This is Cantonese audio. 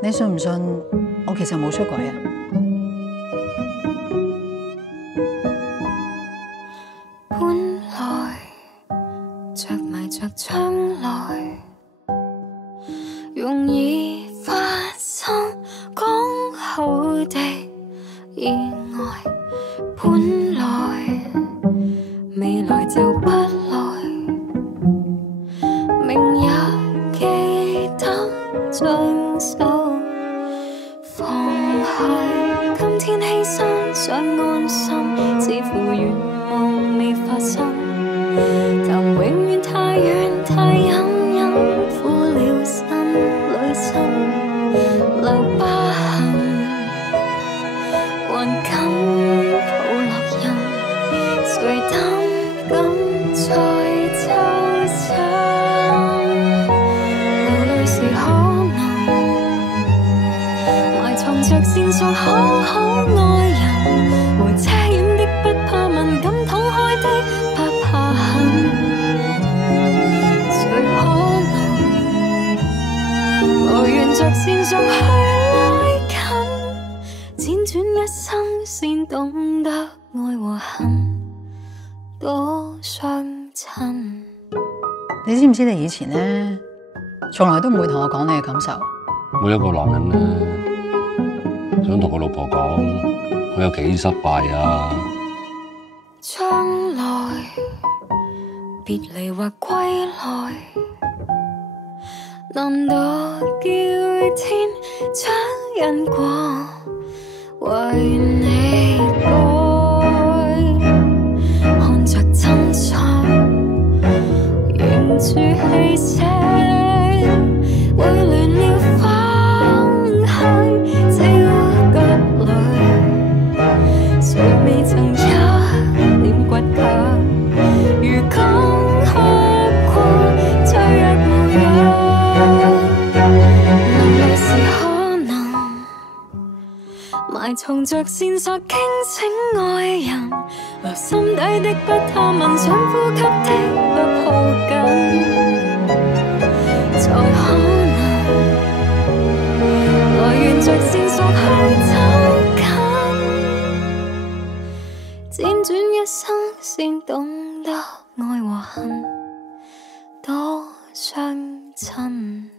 你信唔信我其實冇出軌啊？本來着迷着將來，容易發生講好的意外。本來未來就不來，明日記得將手放開。今天犧牲想安心，似乎願望未發生。但永遠太遠太隱隱，苦了心裏心留疤痕，還緊抱落人，誰膽敢再抽身？流淚時可能埋藏着線索，好好愛人，無遮掩的不怕問，敢敞開的不怕恨。誰可能我沿着線索去拉近，輾轉一生先懂得愛和恨多相襯。你知唔知你以前咧，從來都唔會同我講你嘅感受。每一個男人咧，想同個老婆講佢有幾失敗啊！將來別離或歸來，難道叫天將因果為你改？看着真相，凝住氣息，會亂了方向，焦急裏，誰未曾一臉骨架？如今哭過，最弱無恙。流淚時可能埋藏着線索，傾請愛人，留心底的不探問，想呼吸的不抱緊，才可能來沿着線索去走近，輾轉一生先懂得愛和恨多相襯。